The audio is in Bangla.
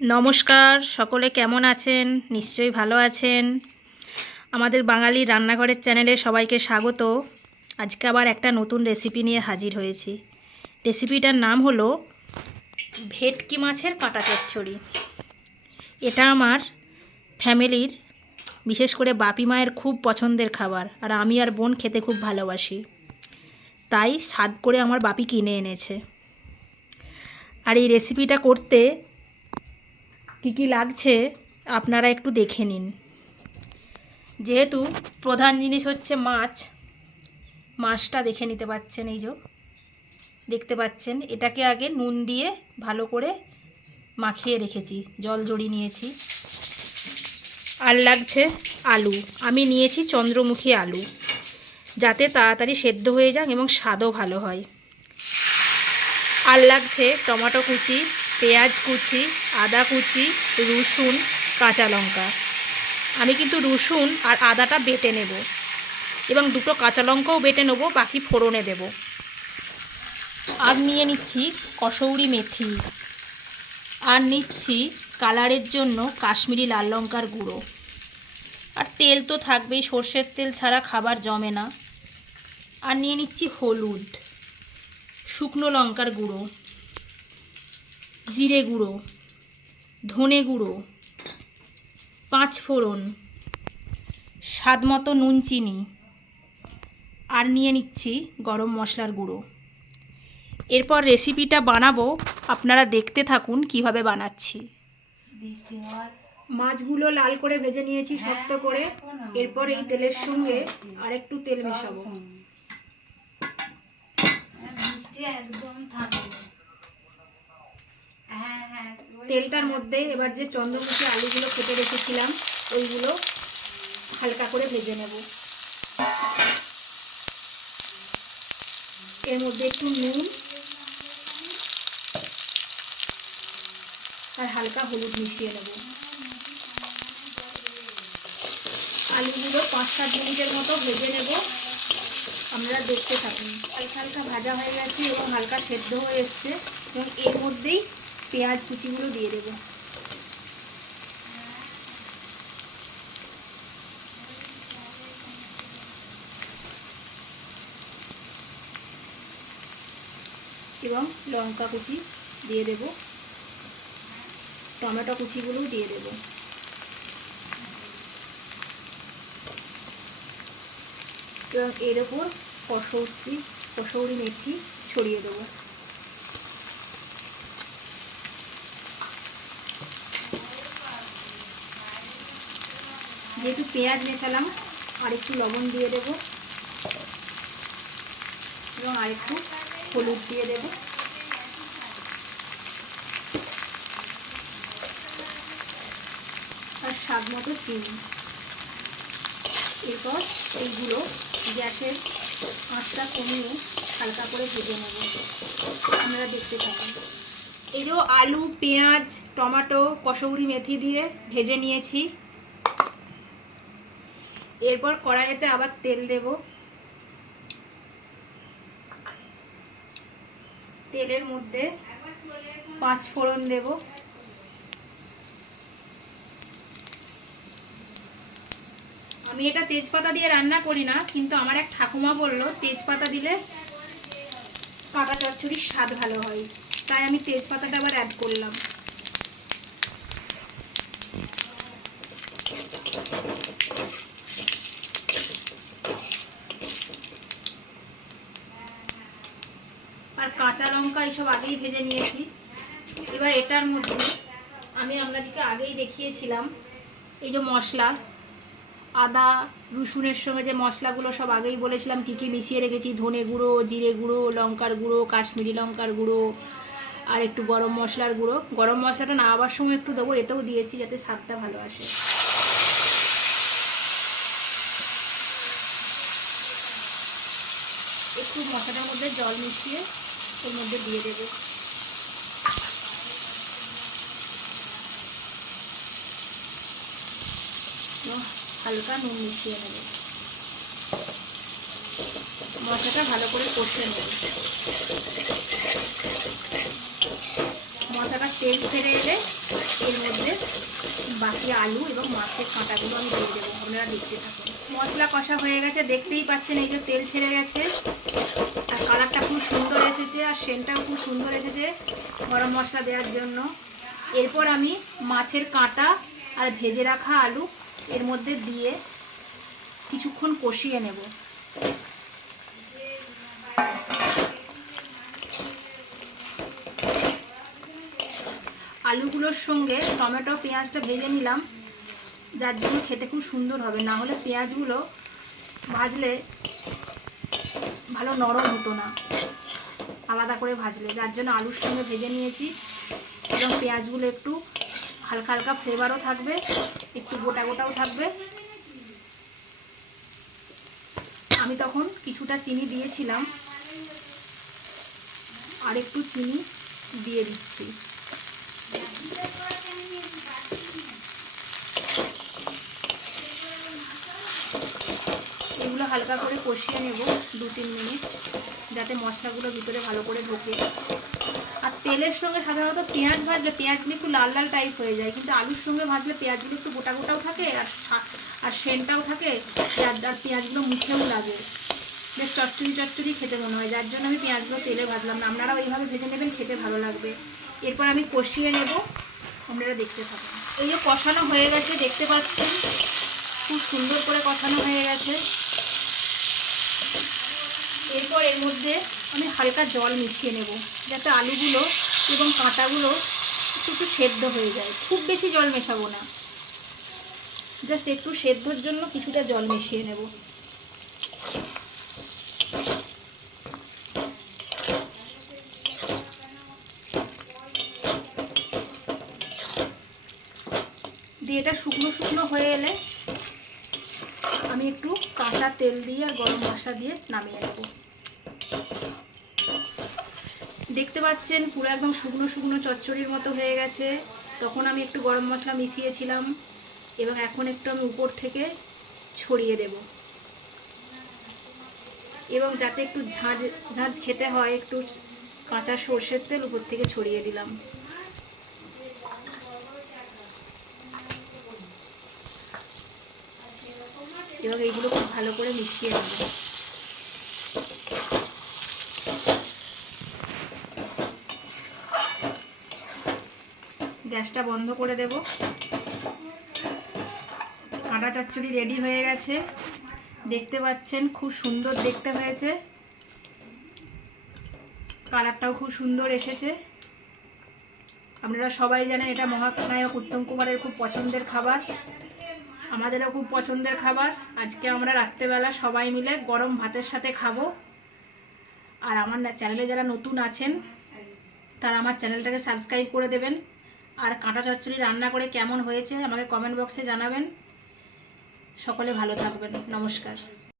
নমস্কার, সকলে কেমন আছেন? নিশ্চয়ই ভালো আছেন। আমাদের বাঙালি রান্নাঘরের চ্যানেলে সবাইকে স্বাগত। আজকে আবার একটা নতুন রেসিপি নিয়ে হাজির হয়েছি। রেসিপিটার নাম হলো ভেটকি মাছের কাঁটা চচ্চড়ি। এটা আমার ফ্যামিলির, বিশেষ করে বাপি মায়ের খুব পছন্দের খাবার আর আমি আর বোন খেতে খুব ভালোবাসি। তাই স্বাদ করে আমার বাপি কিনে এনেছে। আর এই রেসিপিটা করতে কী কী লাগছে আপনারা একটু দেখে নিন। যেহেতু প্রধান জিনিস হচ্ছে মাছ, মাছটা দেখে নিতে পাচ্ছেন এই যে, দেখতে পাচ্ছেন। এটাকে আগে নুন দিয়ে ভালো করে মাখিয়ে রেখেছি, জল জড়িয়ে নিয়েছি। আর লাগছে আলু, আমি নিয়েছি চন্দ্রমুখী আলু, যাতে তাড়াতাড়ি সেদ্ধ হয়ে যাক এবং স্বাদও ভালো হয়। আর লাগছে টমেটো কুচি পেঁয়াজ কুচি, আদা কুচি, রসুন, কাঁচা লঙ্কা। আমি কিন্তু রসুন আর আদাটা বেটে নেব এবং দুটো কাঁচা লঙ্কাও বেটে নেব, বাকি ফোড়নে দেব। আর নিয়ে নিচ্ছি কসৌরি মেথি। আর নিচ্ছি কালারের জন্য কাশ্মীরি লাল লঙ্কার গুঁড়ো। আর তেল তো থাকবেই, সর্ষের তেল ছাড়া খাবার জমে না। আর নিয়ে নিচ্ছি হলুদ, শুকনো লঙ্কার গুঁড়ো। জিরে গুঁড়ো, ধনে গুঁড়ো, পাঁচ ফোড়ন, স্বাদ মতো নুন চিনি, আর নিয়ে নিচ্ছি গরম মশলার গুঁড়ো। এরপর রেসিপিটা বানাবো। আপনারা দেখতে থাকুন কীভাবে বানাচ্ছি। মাছগুলো লাল করে ভেজে নিয়েছি শক্ত করে। এরপর এই তেলের সঙ্গে আর একটু তেল মেশাবো। একদম থাকবে। তেলটার মধ্যে এবার যে চন্দ্রমুখী আলুগুলো কেটে রেখেছিলাম ওইগুলো হালকা করে ভেজে নেব। এর মধ্যে একটু নুন আর হালকা হলুদ মিশিয়ে নেব। আলুগুলো পাঁচ সাত মিনিটের মতো ভেজে নেব। আমরা দেখতে থাকুন। হালকা হালকা ভাজা হয়ে গেছে এবং হালকা সেদ্ধ হয়ে এসছে। এবং এর মধ্যেই পেঁয়াজ কুচিগুলো দিয়ে দেবো। এবং লঙ্কা কুচি দিয়ে দেব। টমেটো কুচিগুলোও দিয়ে দেব। এবং এর ওপর কসৌরি কসৌরি মেথি ছড়িয়ে দেবো। যেহেতু পেঁয়াজ মেশালাম, আর একটু লবণ দিয়ে দেব। এবং আর একটু হলুদ দিয়ে দেব। আর স্বাদ মতো চিনি। এরপর এইগুলো গ্যাসের আঁচটা কমিয়ে হালকা করে ভেজে নেব। আপনারা দেখতে থাকুন। এই যে আলু, পেঁয়াজ, টমেটো, কসৌরি মেথি দিয়ে ভেজে নিয়েছি। এরপর কড়াইতে আবার তেল দেব। তেলের মধ্যে পাঁচ ফোড়ন দেব। আমি এটা তেজপাতা দিয়ে রান্না করি না, কিন্তু আমার এক ঠাকুমা বলল, তেজপাতা দিলে কাঁটা চচ্চড়ির স্বাদ ভালো হয়। তাই আমি তেজপাতাটা আবার অ্যাড করলাম। আর কাঁচা লঙ্কা এইসব আগেই ভেজে নিয়েছি। এবার এটার মধ্যে আমি আপনাদেরকে আগেই দেখিয়েছিলাম, এই যে মশলা, আদা, রসুনের সঙ্গে যে মশলাগুলো সব আগেই বলেছিলাম, কী কী মিশিয়ে রেখেছি, ধনে গুঁড়ো, জিরে গুঁড়ো, লঙ্কার গুঁড়ো, কাশ্মীরি লঙ্কার গুঁড়ো, আর একটু গরম মশলার গুঁড়ো। গরম মশলাটা নামাবার সময় একটু দেবো, এতেও দিয়েছি যাতে স্বাদটা ভালো আসে। একটু মশলাটার মধ্যে জল মিশিয়ে এর মধ্যে দিয়ে দেবো। হালকা নুন মিশিয়ে নেব। মশলাটা ভালো করে কষে নেব। মশলাটা তেল ছেড়ে এলে এর মধ্যে বাকি আলু এবং মাছের কাঁটাগুলো আমি দিয়ে দেবো, আপনারা দেখতে থাকুন। মশলা কষা হয়ে গেছে, দেখতেই পাচ্ছেন এই যে তেল ছেড়ে গেছে। আর কালারটা খুব সুন্দর এসেছে আর সেন্টটাও খুব সুন্দর এসেছে গরম মশলা দেওয়ার জন্য। এরপর আমি মাছের কাঁটা আর ভেজে রাখা আলু এর মধ্যে দিয়ে কিছুক্ষণ কষিয়ে নেব। আলুগুলোর সঙ্গে টমেটো, পেঁয়াজটা ভেজে নিলাম। যার জন্য খেতে খুব সুন্দর হবে। না হলে পেঁয়াজগুলো ভাজলে ভালো নরম হতো না। আলাদা করে ভাজলে। যার জন্য আলুর সঙ্গে ভেজে নিয়েছি। এবং পেঁয়াজগুলো একটু হালকা হালকা ফ্লেভারও থাকবে, একটু গোটা গোটাও থাকবে। আমি তখন কিছুটা চিনি দিয়েছিলাম। আর একটু চিনি দিয়ে দিচ্ছি। হালকা করে কষিয়ে নেব দু তিন মিনিট, যাতে মশলাগুলো ভিতরে ভালো করে ঢোকে। আর তেলের সঙ্গে সাধারণত পেঁয়াজ ভাজলে, পেঁয়াজগুলো একটু লাল লাল টাইপ হয়ে যায়, কিন্তু আলুর সঙ্গে ভাজলে পেঁয়াজগুলো একটু গোটা গোটাও থাকে আর আর সেন্টটাও থাকে আর পেঁয়াজগুলো মুখেও লাগে। বেশ চচ্চড়ি চচ্চড়ি খেতে মনে হয়, যার জন্য আমি পেঁয়াজগুলো তেলে ভাজলাম না। আপনারাও এইভাবে ভেজে নেবেন, খেতে ভালো লাগবে। এরপর আমি কষিয়ে নেব, আপনারা দেখতে থাকুন। এই যে কষানো হয়ে গেছে, দেখতে পাচ্ছেন? খুব সুন্দর করে কষানো হয়ে গেছে। এরপর এর মধ্যে আমি হালকা জল মিশিয়ে নেব, যাতে আলুগুলো এবং কাঁটাগুলো একটু একটু সেদ্ধ হয়ে যায়। খুব বেশি জল মেশাবো না। জাস্ট একটু সেদ্ধর জন্য কিছুটা জল মিশিয়ে নেব। দিয়ে এটা শুকনো শুকনো হয়ে এলে আমি একটু কাঁচা তেল দিয়ে আর গরম মশলা দিয়ে নামিয়ে নেব। দেখতে পাচ্ছেন পুরো একদম শুকনো শুকনো চচ্চড়ির মতো হয়ে গেছে। তখন আমি একটু গরম মশলা মিশিয়েছিলাম এবং এখন একটু আমি উপর থেকে ছড়িয়ে দেব। এবং যাতে একটু ঝাঁঝ ঝাঁঝ খেতে হয়, একটু কাঁচা সর্ষের তেল উপর থেকে ছড়িয়ে দিলাম। এবং এইগুলো খুব ভালো করে মিশিয়ে নেব। গ্যাসটা বন্ধ করে দেব। কাঁটা চচ্চড়ি রেডি হয়ে গেছে। দেখতে পাচ্ছেন খুব সুন্দর দেখতে হয়েছে। কালারটাও খুব সুন্দর এসেছে। আপনারা সবাই জানেন এটা মহানায়ক উত্তম কুমারের খুব পছন্দের খাবার। আমাদেরও খুব পছন্দের খাবার। আজকে আমরা রাত্রেবেলা সবাই মিলে গরম ভাতের সাথে খাব। আর আমার চ্যানেলে যারা নতুন আছেন, তারা আমার চ্যানেলটাকে সাবস্ক্রাইব করে দেবেন। আর কাঁটা চচ্চড়ি রান্না করে কেমন হয়েছে, আমাকে কমেন্ট বক্সে জানাবেন। সকলে ভালো থাকবেন। নমস্কার।